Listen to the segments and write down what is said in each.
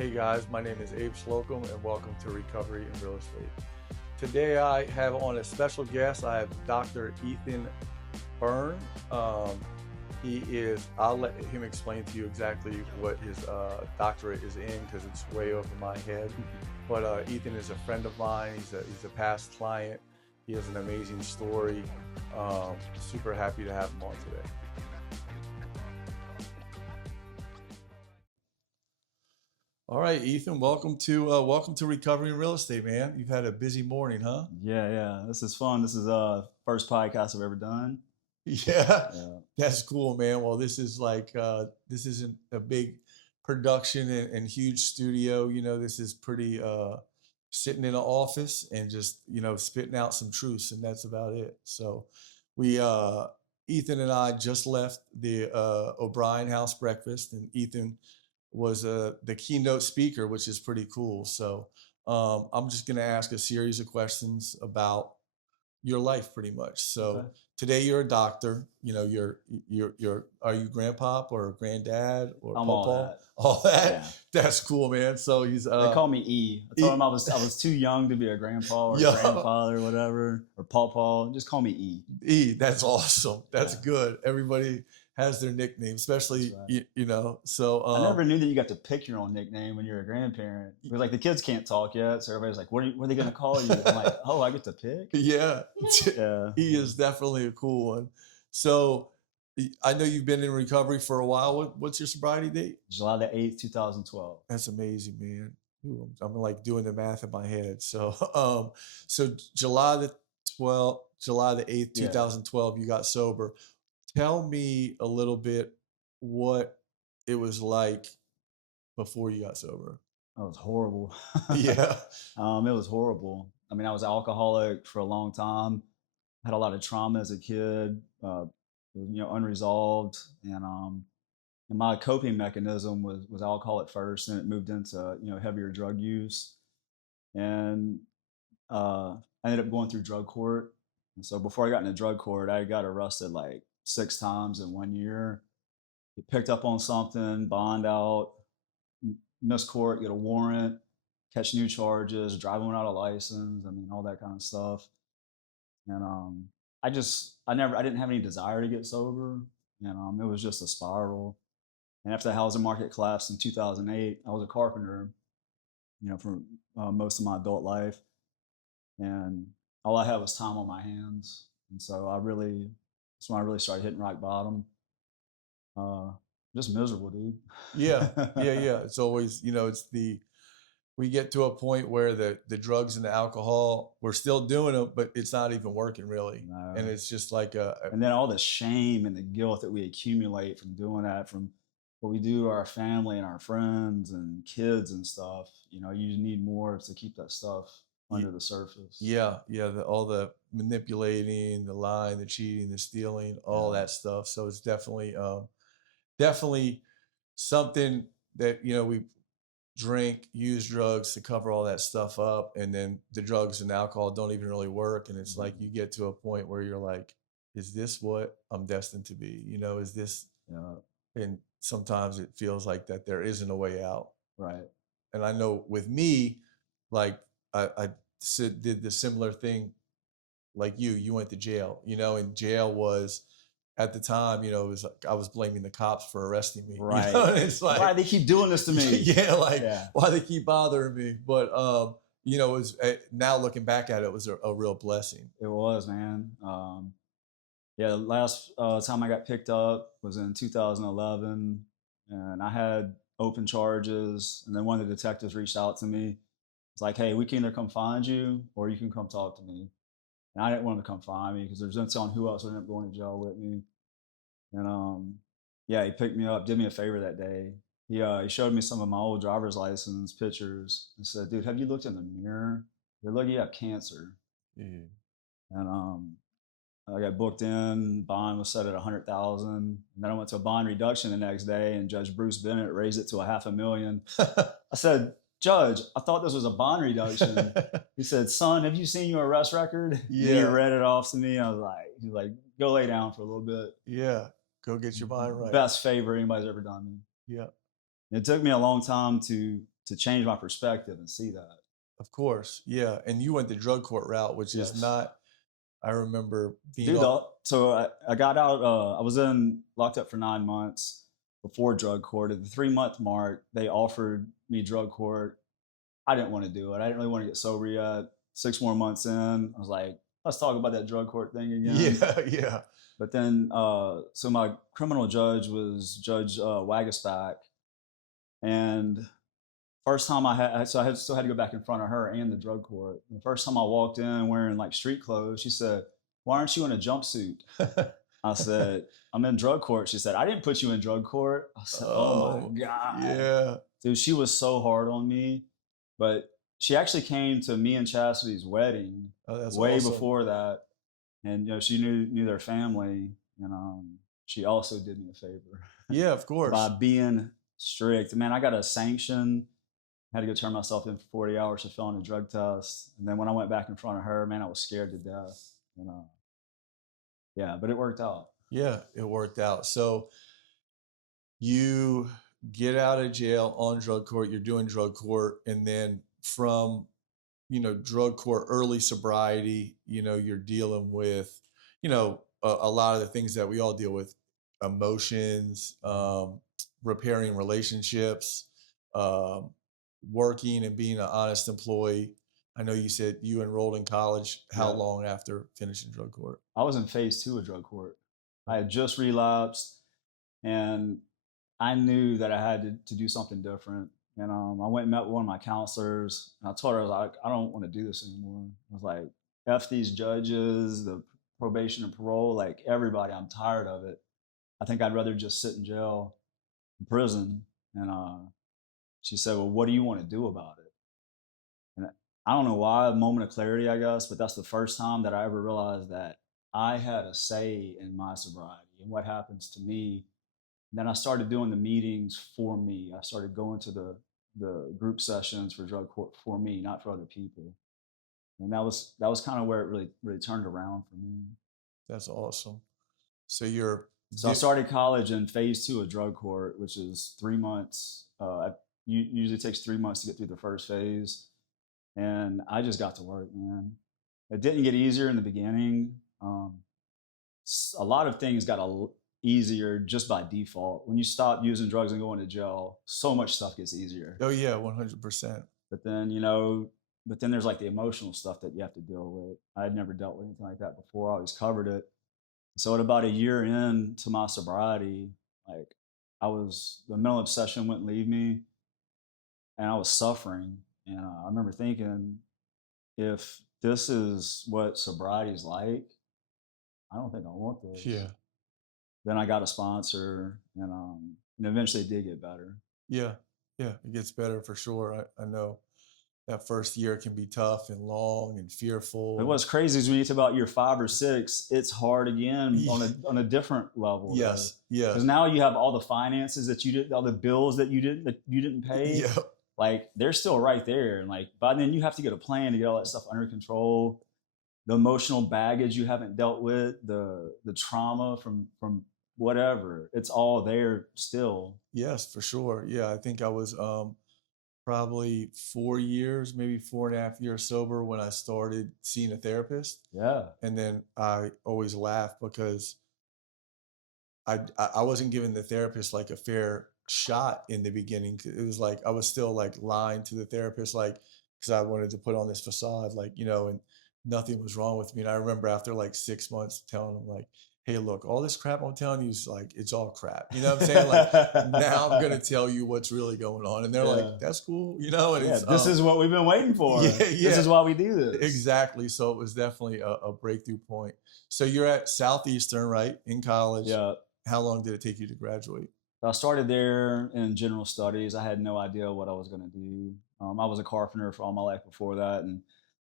Hey guys, my name is Abe Slocum and welcome to Recovery in Real Estate. Today I have on a special guest. I have Dr. Ethan Byrne. I'll let him explain to you exactly what his doctorate is in because it's way over my head. But Ethan is a friend of mine. He's a past client. He has an amazing story. Super happy to have him on today. All right, Ethan, welcome to Recovery in Real Estate, man. You've had a busy morning, huh? Yeah. This is fun. This is first podcast I've ever done. Yeah, Yeah. that's cool, man. Well, this isn't a big production and huge studio. This is pretty sitting in an office and just spitting out some truths, and that's about it. So, we Ethan and I just left the O'Brien House breakfast, and Ethan was the keynote speaker, which is pretty cool. So, I'm just gonna ask a series of questions about your life pretty much. Okay. So today you're a doctor, you're are you grandpop or granddad or I'm all pawpaw? that. All that? Yeah. That's cool, man. So he's They call me E. I told E- him I was too young to be a grandpa or Yo. a grandfather or whatever, or pawpaw. Just call me E. That's awesome. That's Yeah. good. Everybody has their nickname, especially That's right. So I never knew that you got to pick your own nickname when you're a grandparent. Because like the kids can't talk yet, so everybody's like, what are they gonna call you? I'm like, oh, I get to pick? Yeah. Yeah. He is definitely a cool one. So I know you've been in recovery for a while. What's your sobriety date? July the 8th, 2012. That's amazing, man. Ooh, I'm like doing the math in my head. So, so July the 8th, Yeah. 2012, you got sober. Tell me a little bit what it was like before you got sober. That was horrible. Yeah. It was horrible. I mean, I was alcoholic for a long time. Had a lot of trauma as a kid, unresolved, and my coping mechanism was alcohol at first, and it moved into heavier drug use, and I ended up going through drug court. And so before I got into drug court, I got arrested like 6 times in 1 year. Get picked up on something, bond out, miss court, get a warrant, catch new charges, driving without a license. I mean, all that kind of stuff. And I didn't have any desire to get sober. It was just a spiral. And after the housing market collapsed in 2008, I was a carpenter, for most of my adult life, and all I had was time on my hands. And so that's when I really started hitting rock bottom. Just miserable, dude. Yeah. It's always, we get to a point where the drugs and the alcohol, we're still doing it, but it's not even working really. No. And it's just like And then all the shame and the guilt that we accumulate from doing that, from what we do to our family and our friends and kids and stuff, you need more to keep that stuff under the surface. Yeah, all the manipulating, the lying, the cheating, the stealing, all that stuff. So it's definitely something that we drink, use drugs to cover all that stuff up, and then the drugs and alcohol don't even really work, and it's like you get to a point where you're like, is this what I'm destined to be? Is this? And sometimes it feels like that there isn't a way out. Right. And I know with me, like I did the similar thing like you went to jail, and jail was at the time, it was like I was blaming the cops for arresting me. Right. It's like, why they keep doing this to me? Yeah, why they keep bothering me. But it was now looking back at it, it was a real blessing. It was, man. The last time I got picked up was in 2011, and I had open charges. And then one of the detectives reached out to me. It's like, hey, we can either come find you or you can come talk to me. And I didn't want him to come find me because there's no telling who else would end up going to jail with me. And he picked me up, did me a favor that day. He showed me some of my old driver's license pictures and said, dude, have you looked in the mirror? They look, you have cancer. Mm. And I got booked in. Bond was set at 100,000. And then I went to a bond reduction the next day, and Judge Bruce Bennett raised it to $500,000. I said, Judge, I thought this was a bond reduction. He said, son, have you seen your arrest record? Yeah. He read it off to me. I was like, he's like, go lay down for a little bit. Yeah, go get your mind right. Best favor anybody's ever done me. Yeah. It took me a long time to to change my perspective and see that. Of course. Yeah. And you went the drug court route, which is Yes. not, I remember being Dude, on. so I got out. I was in locked up for 9 months before drug court. At the 3 month mark, they offered me drug court. I didn't want to do it. I didn't really want to get sober yet. 6 more months in, I was like, let's talk about that drug court thing again. Yeah. Yeah. But then, so my criminal judge was Judge Wagasback, and first time so still had to go back in front of her and the drug court. And the first time I walked in wearing like street clothes, she said, "Why aren't you in a jumpsuit?" I said, "I'm in drug court." She said, "I didn't put you in drug court." I said, "Oh Oh, my God." yeah. Dude, she was so hard on me. But she actually came to me and Chastity's wedding Oh, that's way awesome. before that. And she knew their family. And she also did me a favor Yeah, of by course. being strict. Man, I got a sanction. Had to go turn myself in for 40 hours to fill in a drug test. And then when I went back in front of her, man, I was scared to death. And yeah, but it worked out. Yeah, it worked out. So you get out of jail on drug court, you're doing drug court, and then from, drug court, early sobriety, you're dealing with, a lot of the things that we all deal with, emotions, repairing relationships, um, working and being an honest employee. I know you said you enrolled in college. How Yeah. long after finishing drug court? I was in phase 2 of drug court. I had just relapsed, and I knew that I had to do something different. And I went and met with one of my counselors, and I told her, I was like, I don't want to do this anymore. I was like, F these judges, the probation and parole, like everybody, I'm tired of it. I think I'd rather just sit in jail, in prison. And she said, well, what do you want to do about it? And I don't know why, a moment of clarity, I guess, but that's the first time that I ever realized that I had a say in my sobriety and what happens to me. And then I started doing the meetings for me. I started going to the group sessions for drug court for me, not for other people. And that was kind of where it really turned around for me. That's awesome. So you're So I started college in phase 2 of drug court, which is 3 months. Usually takes 3 months to get through the first phase, and I just got to work, man. It didn't get easier in the beginning. A lot of things got easier just by default. When you stop using drugs and going to jail, so much stuff gets easier. Oh yeah, 100%. But then, there's like the emotional stuff that you have to deal with. I had never dealt with anything like that before. I always covered it. So at about a year into my sobriety, like the mental obsession wouldn't leave me, and I was suffering. And I remember thinking, if this is what sobriety is like, I don't think I want this. Yeah. Then I got a sponsor, and eventually it did get better. Yeah. Yeah. It gets better for sure. I know that first year can be tough and long and fearful. But what's crazy is when you get to about year 5 or 6, it's hard again on a different level. Yes. Yeah. Because now you have all the finances that you did, all the bills that you didn't pay. Yeah. Like they're still right there, and like by then you have to get a plan to get all that stuff under control. The emotional baggage you haven't dealt with, the trauma from whatever, it's all there still. Yes, for sure. Yeah. I think I was probably 4 years, maybe 4.5 years sober when I started seeing a therapist. Yeah. And then I always laugh because I wasn't giving the therapist like a fair shot in the beginning. It was like I was still like lying to the therapist, like because I wanted to put on this facade, like and nothing was wrong with me. And I remember after like 6 months telling him like, "Hey, look, all this crap I'm telling you is like it's all crap." You know what I'm saying? Like now I'm gonna tell you what's really going on, and they're Yeah. like, "That's cool," and Yeah, it's this is what we've been waiting for. Yeah, This is why we do this. exactly. So it was definitely a breakthrough point. So you're at Southeastern, right, in college? Yeah. How long did it take you to graduate? I started there in general studies. I had no idea what I was going to do. I was a carpenter for all my life before that, and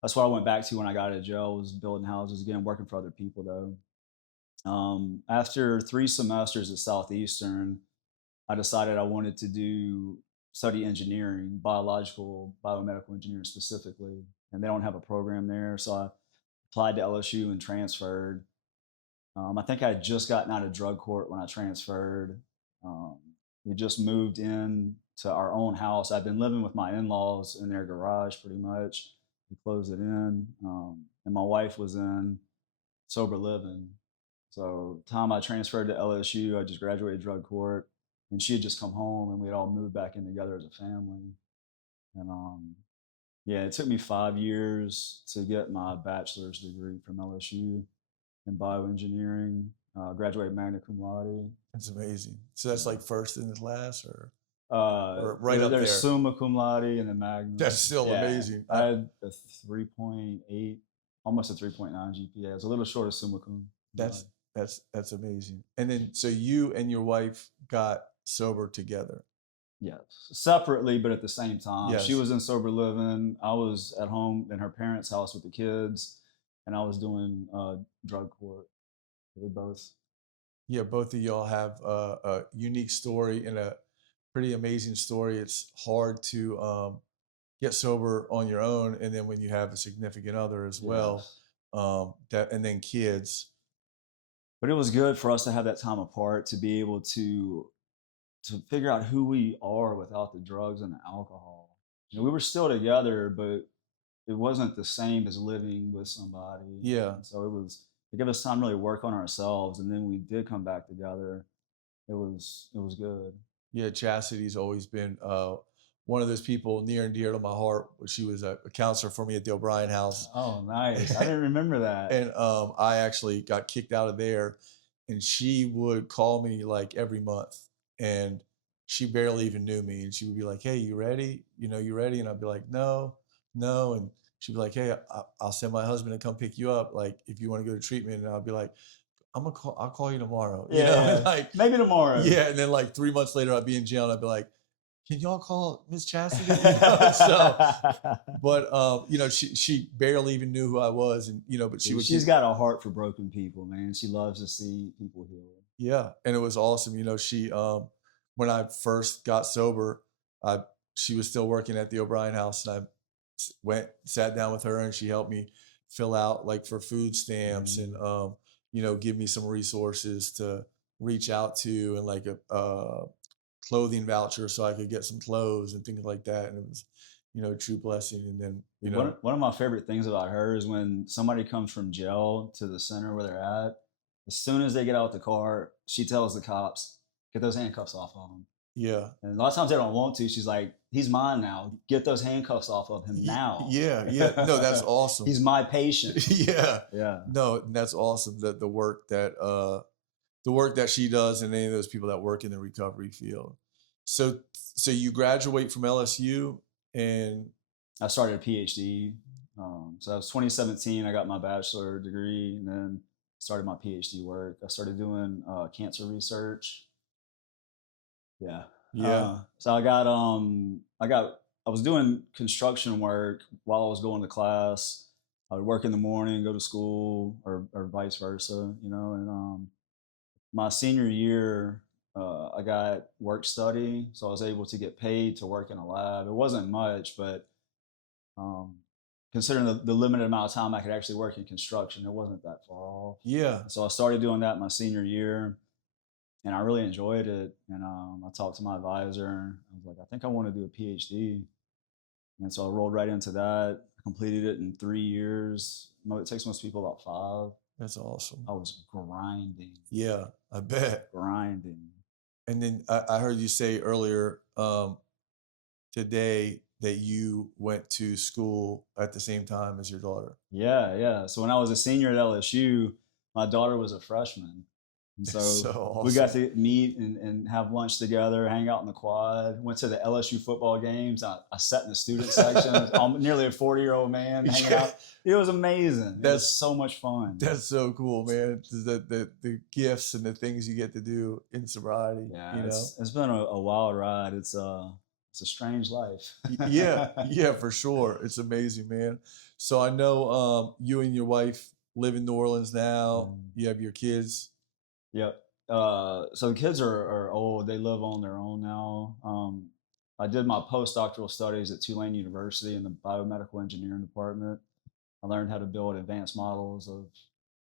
that's what I went back to when I got out of jail, was building houses again, working for other people though. After 3 semesters at Southeastern, I decided I wanted to study engineering, biomedical engineering specifically, and they don't have a program there. So I applied to LSU and transferred. I think I had just gotten out of drug court when I transferred. we just moved in to our own house. I've been living with my in-laws in their garage pretty much. We closed it in, and my wife was in sober living. So time I transferred to LSU, I just graduated drug court, and she had just come home, and we had all moved back in together as a family. And yeah, it took me 5 years to get my bachelor's degree from LSU in bioengineering. Graduated magna cum laude. That's amazing. So that's like first in the class, or right up There's there. summa cum laude and the magna. That's still Yeah, amazing. I had a 3.8, almost a 3.9 GPA. It was a little short of summa cum laude. That's amazing. And then so you and your wife got sober together. Yes, separately, but at the same time. Yes. She was in sober living. I was at home in her parents' house with the kids, and I was doing drug court. We both. Yeah, both of y'all have a unique story and a pretty amazing story. It's hard to get sober on your own, and then when you have a significant other as well, Yes. that and then kids. But it was good for us to have that time apart to be able to figure out who we are without the drugs and the alcohol. You know, we were still together, but it wasn't the same as living with somebody. Yeah, And so it gave us time to really work on ourselves, and then we did come back together. It was good. yeah. Chastity's always been one of those people near and dear to my heart. She was a counselor for me at the O'Brien House. Oh, nice. I didn't remember that. And I actually got kicked out of there, and she would call me like every month, and she barely even knew me, and she would be like, "Hey, you ready? You ready?" And I'd be like, "No, no," and she'd be like, "Hey, I'll send my husband to come pick you up, like if you want to go to treatment." And I'd be like, I'll call you tomorrow," Yeah, like maybe tomorrow. yeah. And then like 3 months later, I'd be in jail, and I'd be like, "Can y'all call Miss Chastity?" So, but she barely even knew who I was, and but She's got a heart for broken people, man. She loves to see people heal. yeah, and it was awesome. She when I first got sober, I she was still working at the O'Brien House, and I went sat down with her, and she helped me fill out like for food stamps, and give me some resources to reach out to, and like a clothing voucher so I could get some clothes and things like that. And it was, a true blessing. And then, One of my favorite things about her is when somebody comes from jail to the center where they're at, as soon as they get out the car, she tells the cops, "Get those handcuffs off of him." yeah, And a lot of times they don't want to. She's like, "He's mine now. Get those handcuffs off of him now." yeah, yeah. No, that's awesome. He's my patient. Yeah, Yeah. no, that's awesome. That the work that she does, and any of those people that work in the recovery field. So you graduate from LSU, and I started a PhD. So that was 2017. I got my bachelor degree, and then started my PhD work. I started doing cancer research. Yeah. yeah, So I was doing construction work while I was going to class. I would work in the morning, go to school, or vice versa, And my senior year, I got work study, so I was able to get paid to work in a lab. It wasn't much, but um, considering the limited amount of time I could actually work in construction, it wasn't that far off. yeah. So I started doing that my senior year, and I really enjoyed it. And I talked to my advisor, and I was like, I think I want to do a PhD. And so I rolled right into that. I completed it in 3 years. It takes most people about 5. That's awesome. I was grinding, Yeah, I bet. grinding. And then I heard you say earlier today that you went to school at the same time as your daughter. Yeah, yeah. So when I was a senior at LSU, my daughter was a freshman. And That's so so we got awesome. to meet and have lunch together, hang out in the quad. Went to the LSU football games. I sat in the student section. I'm nearly a 40-year-old man hanging Yeah, out. It was amazing. It that's was so much fun. that's so cool, man. The gifts and the things you get to do in sobriety. Yeah, it's been a wild ride. It's a strange life. Yeah, yeah, for sure. It's amazing, man. So I know you and your wife live in New Orleans now. Mm. You have your kids. Yep. So the kids are old. They live on their own now. I did my postdoctoral studies at Tulane University in the biomedical engineering department. I learned how to build advanced models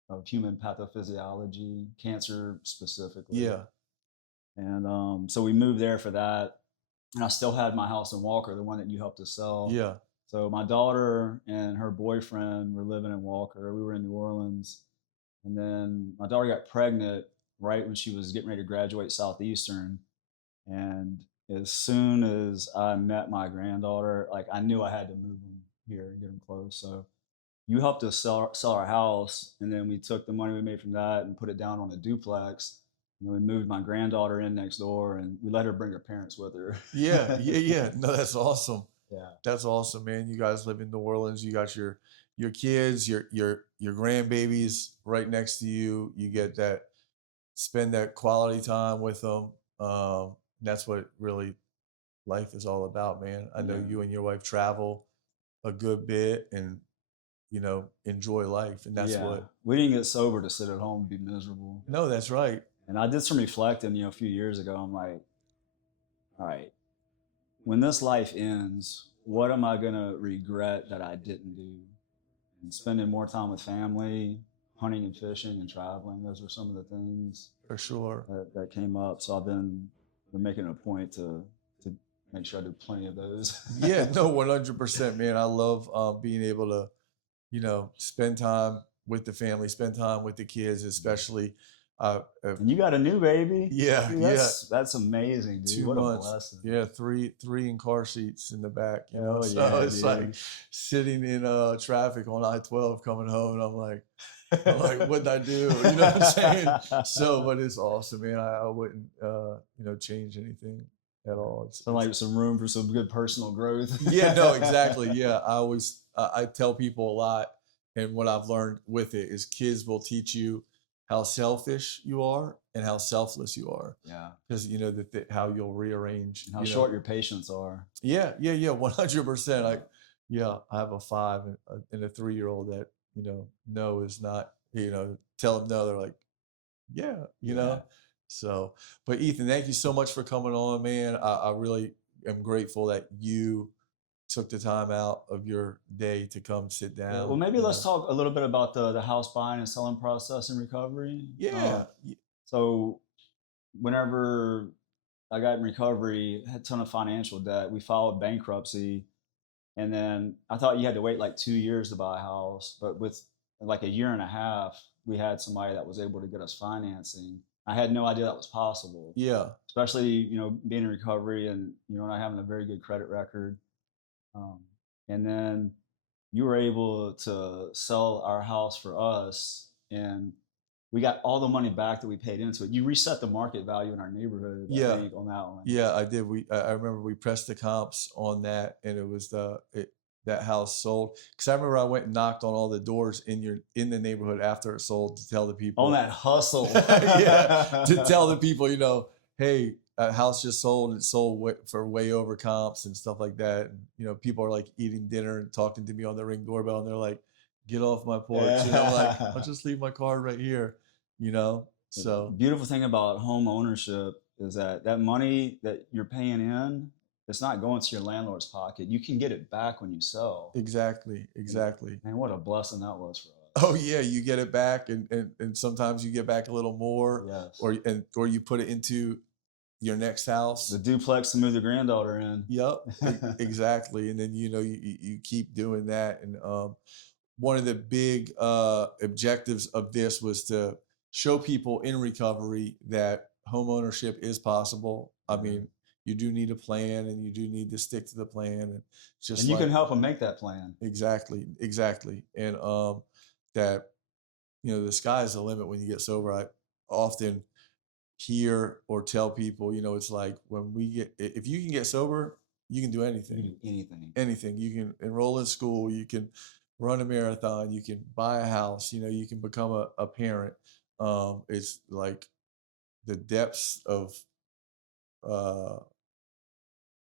of human pathophysiology, cancer specifically. Yeah, And so we moved there for that. And I still had my house in Walker, the one that you helped us sell. Yeah. So my daughter and her boyfriend were living in Walker. We were in New Orleans. And then my daughter got pregnant right when she was getting ready to graduate Southeastern. And as soon as I met my granddaughter, like I knew I had to move them here and get them close. So you helped us sell our house, and then we took the money we made from that and put it down on a duplex. And then we moved my granddaughter in next door, and we let her bring her parents with her. Yeah. Yeah. Yeah. No, that's awesome. Yeah. That's awesome, man. You guys live in New Orleans. You got your kids, your grandbabies right next to you. You get that spend that quality time with them. That's what really life is all about, man. I know Yeah. you and your wife travel a good bit and enjoy life, and that's Yeah. what. We didn't get sober to sit at home and be miserable. No, that's right. And I did some reflecting, a few years ago. I'm like, all right, when this life ends, what am I going to regret that I didn't do? And spending more time with family, hunting and fishing and traveling, those were some of the things For sure. that came up. So I've been making it a point to make sure I do plenty of those. Yeah, no, 100%, man. I love being able to, spend time with the family, spend time with the kids, especially. And you got a new baby. Yeah, Dude, that's amazing, dude. 2 What months. a blessing. Yeah, three in car seats in the back. Oh, so yeah, it's dude. like sitting in traffic on I-12 coming home, and I'm like, what'd I do? You know what I'm saying? So, but it's awesome, man. I wouldn't, change anything at all. So like some room for some good personal growth. Yeah, no, exactly. Yeah, I tell people a lot, and what I've learned with it is kids will teach you how selfish you are and how selfless you are, Yeah. because how you'll rearrange, How short your patience are. Yeah, 100%. I have a 5 and a 3-year-old that no is not, tell them no, they're like, yeah, Yeah. So, but Ethan, thank you so much for coming on, man. I really am grateful that you took the time out of your day to come sit Yeah, down. well, maybe let's talk a little bit about the house buying and selling process and recovery. Yeah. So whenever I got in recovery, had a ton of financial debt. We filed bankruptcy, and then I thought you had to wait like 2 years to buy a house, but with like a year and a half, we had somebody that was able to get us financing. I had no idea that was possible, Yeah. especially being in recovery and not having a very good credit record. Um, and then you were able to sell our house for us, and we got all the money back that we paid into it. You reset the market value in our neighborhood, I Yeah. think, on that one. Yeah, I did. I remember we pressed the comps on that, and it was that house sold. Because I remember I went and knocked on all the doors in the neighborhood after it sold to tell the people. On that hustle. Yeah, to tell the people, hey, a house just sold, and it sold for way over comps and stuff like that. And people are like eating dinner and talking to me on the Ring doorbell, and they're like, "Get off my porch!" And I'm like, "I'll just leave my card right here." So The beautiful thing about home ownership is that money that you're paying in, it's not going to your landlord's pocket. You can get it back when you sell. exactly. And what a blessing that was for us. Oh yeah, you get it back, and sometimes you get back a little more, Yes. or you put it into your next house. The duplex to move the granddaughter in. Yep, exactly. And then you keep doing that. And one of the big objectives of this was to show people in recovery that home ownership is possible. I mean, you do need a plan, and you do need to stick to the plan, and just and you can help them make that plan. Exactly. And that the sky's the limit when you get sober. I often hear or tell people, it's like if you can get sober, you can do You anything. can do anything. Anything. You can enroll in school, you can run a marathon, you can buy a house, you can become a parent. It's like the depths of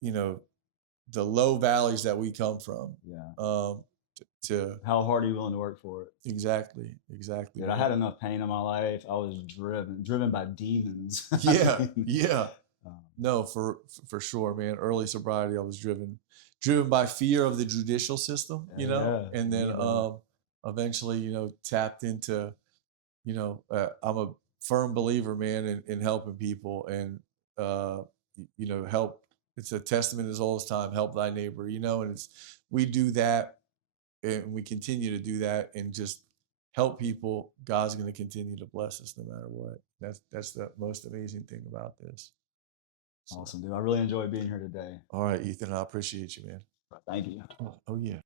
the low valleys that we come from. Yeah. To How hard are you willing to work for it? Exactly. Dude, I had enough pain in my life. I was driven by demons. Yeah. No, for sure, man. Early sobriety, I was driven by fear of the judicial system, Yeah, and then eventually, tapped into, I'm a firm believer, man, in helping people, and help. It's a testament as old as time, help thy neighbor, and we do that and we continue to do that and just help people. God's going to continue to bless us no matter what. That's the most amazing thing about this. So, Awesome, dude. I really enjoyed being here today. all right, Ethan, I appreciate you, man. Thank you. Oh yeah.